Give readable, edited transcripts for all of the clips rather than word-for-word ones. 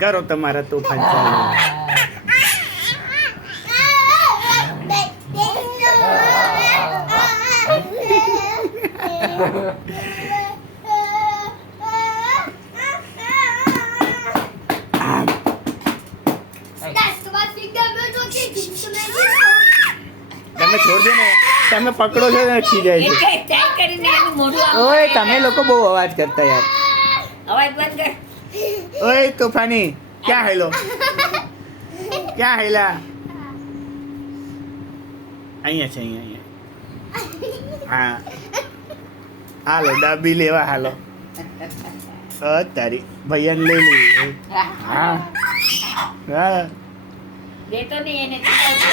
કરો તમારા તોફાન ચાલુ. તમે છોડ દો ને, તમે પકડો છો ને ખી જાય છે. ઓય તમે લોકો બહુ અવાજ કરતા યાર. અવાજ બંધ કર. ઓય તોફાની ક્યાં હેલો, ક્યાં હેલા? અહીંયા છે, અહીંયા. હા હાલો ડાબી લેવા હાલો. તારી ભૈયાને લઈ લઈએ. હા હા દેતો નહીં એને ચીડાવતો.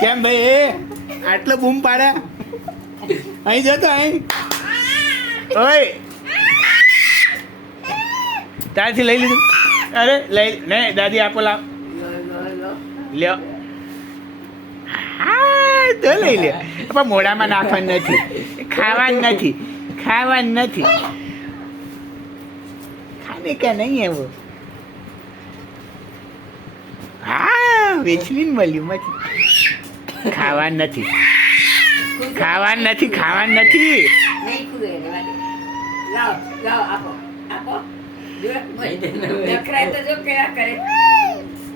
કેમ ભાઈ આટલો બૂમ પાડે? અહીં જતો અહીં. ઓય ત્યાંથી લઈ લીધું. અરે લઈ નહીં દાદી આપો, લાવ લ્યો. હા તો લઈ લે, પણ મોઢામાં નાખવાનું નથી, ખાવાનું નથી, ખાવાનું નથી. ખાને કે નહીં એવો. હા વેચલીને મળ્યું મથી. ખાવાનું નથી, ખાવાનું નથી, ખાવાનું નથી. નહીં ખુદે રહેવા દે. લાવ લાવ આપો આપો. જો નખરાય તો જો કેવા કરે.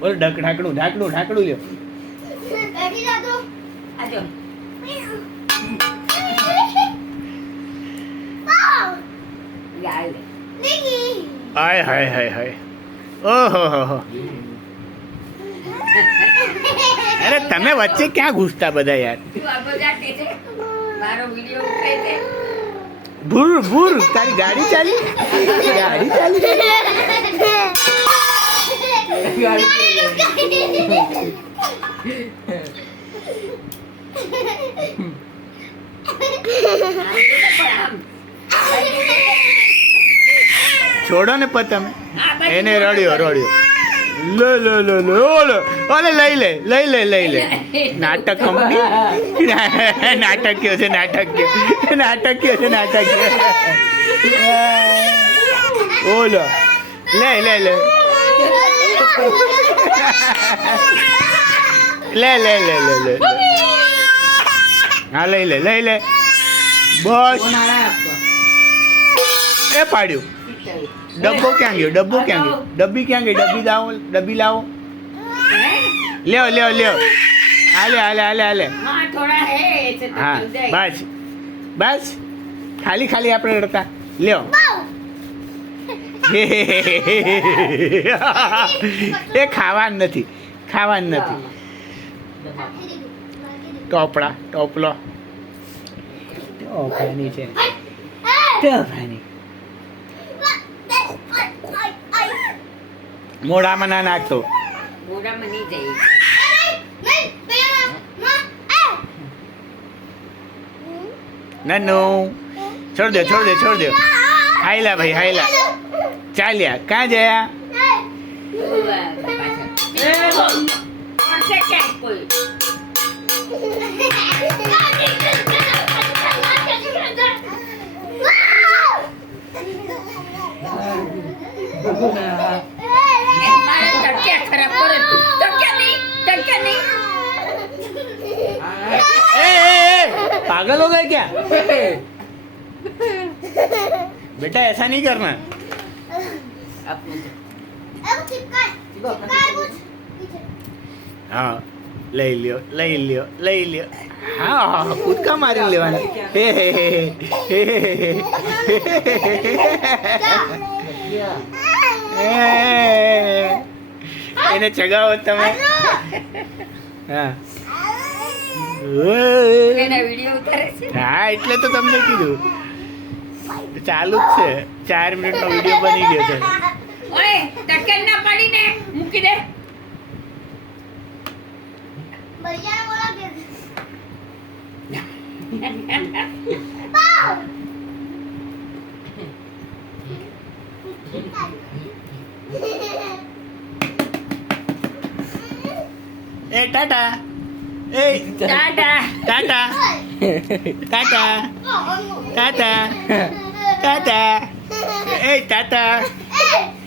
બોલ ઢાંકણું ઢાંકણું ઢાંકણું લ્યો. આજો યાર લે. હાય હાય હાય હાય. ઓહો હો હો. અરે તમે વચ્ચે ક્યાં ઘૂસતા બધા યાર? તું આ બધા કે છે મારો વિડિયો ઉતરે છે. ભૂર ભૂર તારી ગાડી ચાલી, ગાડી ચાલી. છોડો ને પણ તમે એને રડ્યો રડ્યો. લો લો લો લો ઓલો ઓલે લઈ લે લઈ લે લઈ લે. નાટક કંપની નાટકીય છે, નાટકીય નાટકીય છે, નાટકીય. ઓલો લે લે લે લે લે લે લે લે. હા લઈ લે લઈ લે. બસ એ પાડ્યું. ડબ્બો ક્યાં ગયો? ડબ્બો ક્યાં ગયો? ડબ્બી ક્યાં ગઈ? ડબ્બી લાવો, ડબ્બી લાવો. લ્યો લ્યો લ્યો. હાલે હાલે હાલે હાલે. હા થોડા હે છે તો હા દે. બસ બસ ખાલી ખાલી આપણે રડતા. લ્યો એ ખાવાનું નથી, ખાવાનું નથી. ટોપડા ટોપલો ટોપરાની છે, ટોપરાની. મોઢામાં ના નાખતો. મોઢામાં નહીં જાય. નન્નુ છોડ દો છોડ દો છોડ દો. હાયલા ભાઈ હાયલા ચાલ્યા. ક્યાં જયા? પાછળ ક્યાંક કોઈ. ટક્યા ખરાબ કરે. ટક્યા નહીં, ટક્યા નહીં. ए, पागल हो गए क्या? बेटा ऐसा नहीं करना. हाँ લઈ લ્યો લઈ લ્યો લઈ લ્યો. હા કૂદકા મારી લેવાના. હે હે હે હે એને ચગાવો તમે. હા એના વિડિયો ઉતારે છે. હા એટલે તો તમને કીધું ચાલુ જ છે. 4 મિનિટનો વિડીયો બની ગયો છે. ઓય ટક્કર ના પડીને મૂકી દે. ભૈયાને બોલા કે એ ટાટા. એ ટાટા ટાટા ટાટા. Oh, ટાટા ટાટા એ ટાટા એ